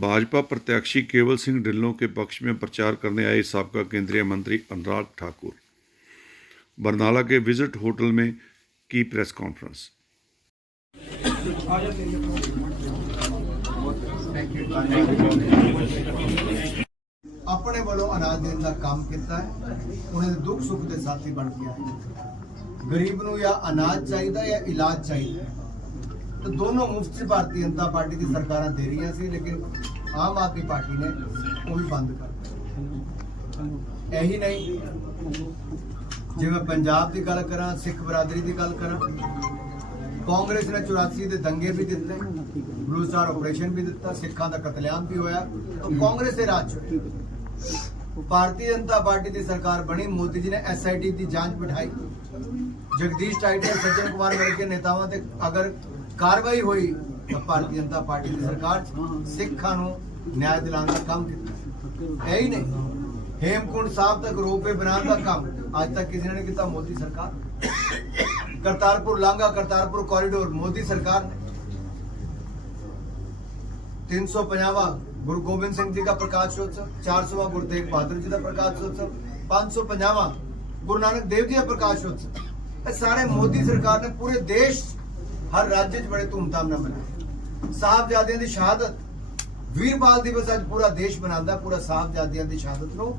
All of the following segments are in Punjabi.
भाजपा प्रत्याशी केवल सिंह ढिल्लों के पक्ष में प्रचार करने आए सबका केंद्रीय मंत्री अनुराग ठाकुर बरनाला के विजिट होटल में की प्रेस कॉन्फ्रेंस ਆਪਣੇ ਵੱਲੋਂ ਅਨਾਜ ਦੇਣ ਦਾ ਕੰਮ ਕੀਤਾ ਹੈ ਉਹਨਾਂ ਦੇ ਦੁੱਖ ਸੁੱਖ ਦੇ ਸਾਥੀ ਬਣ ਕੇ ਆਏ ਗਰੀਬ ਨੂੰ ਜਾਂ ਅਨਾਜ ਚਾਹੀਦਾ ਜਾਂ ਇਲਾਜ ਚਾਹੀਦਾ ਤਾਂ ਦੋਨੋਂ ਮੁਫਤ 'ਚ ਭਾਰਤੀ ਜਨਤਾ ਪਾਰਟੀ ਦੀ ਸਰਕਾਰਾਂ ਦੇ ਰਹੀਆਂ ਸੀ, ਲੇਕਿਨ ਆਮ ਆਦਮੀ ਪਾਰਟੀ ਨੇ ਉਹ ਵੀ ਬੰਦ ਕਰ ਦਿੱਤਾ। ਇਹੀ ਨਹੀਂ, ਜੇ ਮੈਂ ਪੰਜਾਬ ਦੀ ਗੱਲ ਕਰਾਂ, ਸਿੱਖ ਬਰਾਦਰੀ ਦੀ ਗੱਲ ਕਰਾਂ, ਕਾਂਗਰਸ ਨੇ 84 ਦੇ ਦੰਗੇ ਵੀ ਦਿੱਤੇ ਬਲੂ ਸਟਾਰ ਆਪਰੇਸ਼ਨ ਵੀ ਦਿੱਤਾ, ਸਿੱਖਾਂ ਦਾ ਕਤਲੇਆਮ ਵੀ ਹੋਇਆ ਕਾਂਗਰਸ ਦੇ ਰਾਜ ਭਾਰਤੀ ਜਨਤਾ ਪਾਰਟੀ ਦੀ ਸਰਕਾਰ ਬਣੀ, ਮੋਦੀ ਜੀ ਨੇ ਐਸਆਈਟੀ ਦੀ ਜਾਂਚ ਬਿਠਾਈ। ਜਗਦੀਸ਼ ਟਾਈਟਲ ਸੱਜਣ ਕੁਮਾਰ ਵਰਗੇ ਨੇਤਾਵਾਂ ਤੇ ਅਗਰ ਕਾਰਵਾਈ ਹੋਈ ਤਾਂ ਭਾਰਤੀ ਜਨਤਾ ਪਾਰਟੀ ਦੀ ਸਰਕਾਰ 'ਚ ਸਿੱਖਾਂ ਨੂੰ ਨਿਆਂ ਦਿਲਾਉਣ ਦਾ ਕੰਮ ਕੀਤਾ। ਹੈ ਹੀ ਨਹੀਂ। ਹੇਮਕੁੰਡ ਸਾਹਿਬ ਤੱਕ ਰੋਪੇ ਬਣਾਉਣ ਦਾ ਕੰਮ। ਅੱਜ ਤੱਕ ਕਿਸੇ ਨੇ ਕੀਤਾ, ਮੋਦੀ ਸਰਕਾਰ। ਕਰਤਾਰਪੁਰ ਲਾਂਘਾ, ਕਰਤਾਰਪੁਰ ਕੋਰੀਡੋਰ ਮੋਦੀ ਸਰਕਾਰ ਨੇ। 350ਵਾਂ ਗੁਰੂ ਗੋਬਿੰਦ ਸਿੰਘ ਜੀ ਦਾ ਪ੍ਰਕਾਸ਼ ਉਤਸਵ 400ਵਾਂ ਗੁਰੂ ਤੇਗ ਬਹਾਦਰ ਜੀ ਦਾ ਪ੍ਰਕਾਸ਼ ਉਤਸਵ 550ਵਾਂ ਗੁਰੂ ਨਾਨਕ ਦੇਵ ਜੀ ਦਾ ਪ੍ਰਕਾਸ਼ ਉਤਸਵ। ਇਹ ਸਾਰੇ ਮੋਦੀ ਸਰਕਾਰ ਨੇ ਪੂਰੇ ਦੇਸ਼ ਹਰ ਰਾਜ 'ਚ ਬੜੇ ਧੂਮਧਾਮ ਨਾਲ ਮਨਾਏ ਸਾਹਿਬਜ਼ਾਦਿਆਂ ਦੀ ਸ਼ਹਾਦਤ, ਵੀਰਬਾਲ ਦਿਵਸ ਅੱਜ ਪੂਰਾ ਦੇਸ਼ ਮਨਾਉਂਦਾ, ਪੂਰਾ ਸਾਹਿਬਜ਼ਾਦਿਆਂ ਦੀ ਸ਼ਹਾਦਤ ਨੂੰ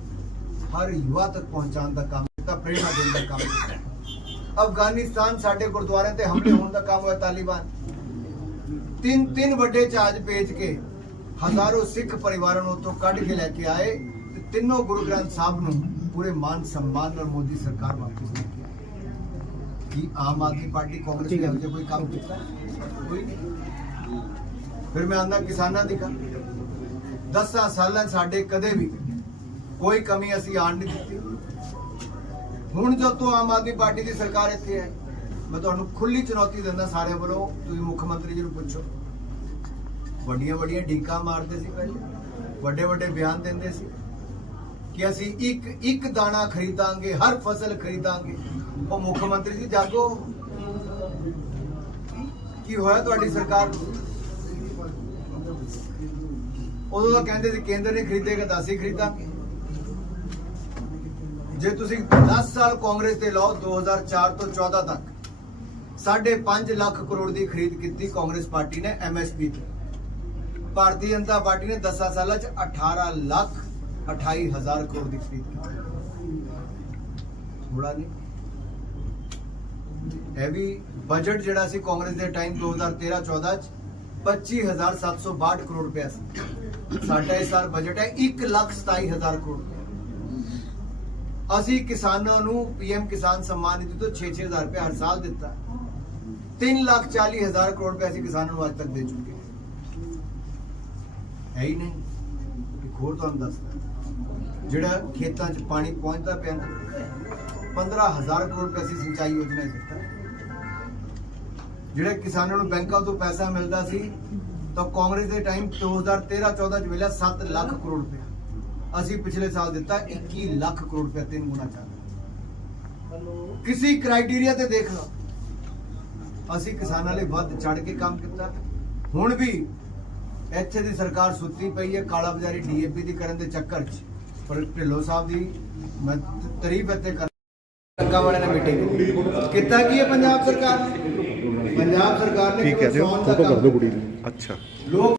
ਹਰ ਯੁਵਾ ਤੱਕ ਪਹੁੰਚਾਉਣ ਦਾ ਕੰਮ ਕੀਤਾ, ਪ੍ਰੇਰਣਾ ਦੇਣ ਦਾ ਕੰਮ ਕੀਤਾ। ਅਫਗਾਨਿਸਤਾਨ ਸਾਡੇ ਗੁਰਦੁਆਰਿਆਂ ਤੇ ਹਮਲੇ ਹੋਣ ਦਾ ਕੰਮ ਹੋਇਆ, ਤਾਲਿਬਾਨ। ਤਿੰਨ ਤਿੰਨ ਵੱਡੇ ਜਹਾਜ਼ ਭੇਜ ਕੇ ਹਜ਼ਾਰੋਂ ਸਿੱਖ ਪਰਿਵਾਰਾਂ ਨੂੰ ਉੱਥੋਂ ਕੱਢ ਕੇ ਲੈ ਕੇ ਆਏ ਤੇ ਤਿੰਨੋਂ ਗੁਰੂ ਗ੍ਰੰਥ ਸਾਹਿਬ ਨੂੰ ਪੂਰੇ ਮਾਨ ਸਨਮਾਨ ਨਾਲ ਮੋਦੀ ਸਰਕਾਰ ਵਾਪਸ ਕੇ ਆਮ ਆਦਮੀ ਪਾਰਟੀ ਕਾਂਗਰਸ ਨੇ ਜਿਹਾ ਕੋਈ ਕੰਮ ਕੀਤਾ? ਕੋਈ ਨਹੀਂ। ਫਿਰ ਮੈਂ ਆਂਦਾ ਕਿਸਾਨਾਂ ਦੀ ਗੱਲ 10 ਸਾਲਾਂ ਸਾਡੇ ਕਦੇ ਵੀ ਕੋਈ ਕਮੀ ਅਸੀਂ ਆਣ ਨਹੀਂ ਦਿੱਤੀ। ਹੁਣ ਜਦ ਤੋਂ ਆਮ ਆਦਮੀ ਪਾਰਟੀ ਦੀ ਸਰਕਾਰ ਇੱਥੇ ਹੈ ਮੈਂ ਤੁਹਾਨੂੰ ਖੁੱਲੀ ਚੁਣੌਤੀ ਦਿੰਦਾ ਸਾਰਿਆਂ ਵੱਲੋਂ ਤੁਸੀਂ ਮੁੱਖ ਮੰਤਰੀ ਜੀ ਨੂੰ ਪੁੱਛੋ। ਵੱਡੀਆਂ ਵੱਡੀਆਂ ਢੀਕਾਂ ਮਾਰਦੇ ਸੀ ਪਹਿਲੇ ਵੱਡੇ ਵੱਡੇ ਬਿਆਨ ਦਿੰਦੇ ਸੀ ਕਿ ਅਸੀਂ ਇੱਕ ਇੱਕ ਦਾਣਾ ਖਰੀਦਾਂਗੇ ਹਰ ਫਸਲ ਖਰੀਦਾਂਗੇ। ਉਹ ਮੁੱਖ ਮੰਤਰੀ ਜੀ, ਜਾਗੋ। ਕੀ ਹੋਇਆ ਤੁਹਾਡੀ ਸਰਕਾਰ? ਨੂੰ? ਉਦੋਂ ਤਾਂ ਕਹਿੰਦੇ ਸੀ, ਕੇਂਦਰ ਨੇ ਖਰੀਦੇਗਾ ਤਾਂ ਅਸੀਂ ਖਰੀਦਾਂਗੇ ਜੇ ਤੁਸੀਂ 10 ਸਾਲ ਕਾਂਗਰਸ ਦੇ ਲਾਓ 2004 ਤੋਂ 14 ਤੱਕ 5.5 ਲੱਖ ਕਰੋੜ ਦੀ ਖਰੀਦ ਕੀਤੀ ਕਾਂਗਰਸ ਪਾਰਟੀ ਨੇ ਐਮਐਸਪੀ ਤੇ। ਭਾਰਤੀ ਜਨਤਾ ਪਾਰਟੀ ਨੇ 10 ਸਾਲਾਂ ਚ 18 ਲੱਖ 28 ਹਜ਼ਾਰ ਕਰੋੜ ਦੀ ਖਰੀਦ ਕੀਤੀ। ਥੋੜਾ ਨਹੀਂ। ਇਹ ਬਜਟ ਜਿਹੜਾ ਸੀ ਕਾਂਗਰਸ ਦੇ ਟਾਈਮ 2013-14 ਚ 25762 ਕਰੋੜ ਰੁਪਏ ਸੀ। ਸਾਡਾ ਇਸ ਸਾਲ ਬਜਟ ਹੈ 1 ਲੱਖ 27 ਹਜ਼ਾਰ ਕਰੋੜ ਰੁਪਏ ਅਸੀਂ ਕਿਸਾਨਾਂ ਨੂੰ ਪੀਐਮ ਕਿਸਾਨ ਸੰਮਾਨ ਨਿਧੀ ਤੋਂ 6-6000 ਰੁਪਏ ਹਰ ਸਾਲ ਦਿੱਤਾ। 3 ਲੱਖ 40 ਹਜ਼ਾਰ ਕਰੋੜ ਰੁਪਏ ਅਸੀਂ ਕਿਸਾਨਾਂ ਨੂੰ ਅੱਜ ਤੱਕ ਦੇ ਚੁੱਕੇ ਹੈ। ਹੀ ਨਹੀਂ। ਇੱਕ ਹੋਰ ਤੁਹਾਨੂੰ ਦੱਸਦਾ ਜਿਹੜਾ ਖੇਤਾਂ 'ਚ ਪਾਣੀ ਪਹੁੰਚਦਾ ਪਿਆ ਨਾ 15000 ਕਰੋੜ ਰੁਪਏ ਅਸੀਂ ਸਿੰਚਾਈ ਯੋਜਨਾ ਦਿੱਤਾ। ਜਿਹੜੇ ਕਿਸਾਨਾਂ ਨੂੰ ਬੈਂਕਾਂ ਤੋਂ ਪੈਸਾ ਮਿਲਦਾ ਸੀ ਤਾਂ ਕਾਂਗਰਸ ਦੇ ਟਾਈਮ 2013-14 ਚ ਮਿਲਿਆ 7 ਲੱਖ ਕਰੋੜ ਰੁਪਏ ਅਸੀਂ ਪਿਛਲੇ ਸਾਲ ਦਿੱਤਾ 21 ਲੱਖ ਕਰੋੜ ਰੁਪਏ ਤਿੰਨ ਗੁਣਾ ਜ਼ਿਆਦਾ ਕਿਸੇ ਕ੍ਰਾਈਟੇਰੀਆ ਤੇ ਦੇਖ ਲਓ। ਅਸੀਂ ਕਿਸਾਨਾਂ ਲਈ ਵੱਧ ਚੜ ਕੇ ਕੰਮ ਕੀਤਾ। ਹੁਣ ਵੀ ਇੱਥੇ ਦੀ ਸਰਕਾਰ ਸੁੱਤੀ ਪਈ ਹੈ ਕਾਲਾ ਬਾਜ਼ਾਰੀ ਡੀਏਪੀ ਦੀ ਕਰਨ ਦੇ ਚੱਕਰ 'ਚ। ਪਰ ਢਿੱਲੋਂ ਸਾਹਿਬ ਦੀ ਮੈਂ ਤਾਰੀਫ ਇੱਥੇ ਕਰ ਟੱਕਾ ਵਾਲੇ ਨੇ ਮੀਟਿੰਗ ਕੀਤਾ ਕੀ ਹੈ ਪੰਜਾਬ ਸਰਕਾਰ ਨੇ? ਪੰਜਾਬ ਸਰਕਾਰ ਨੇ ਠੀਕ ਹੈ ਜੀ ਫੋਟੋ ਕਰ ਦਿਓ ਕੁੜੀ ਦੀ। ਅੱਛਾ। ਲੋਕ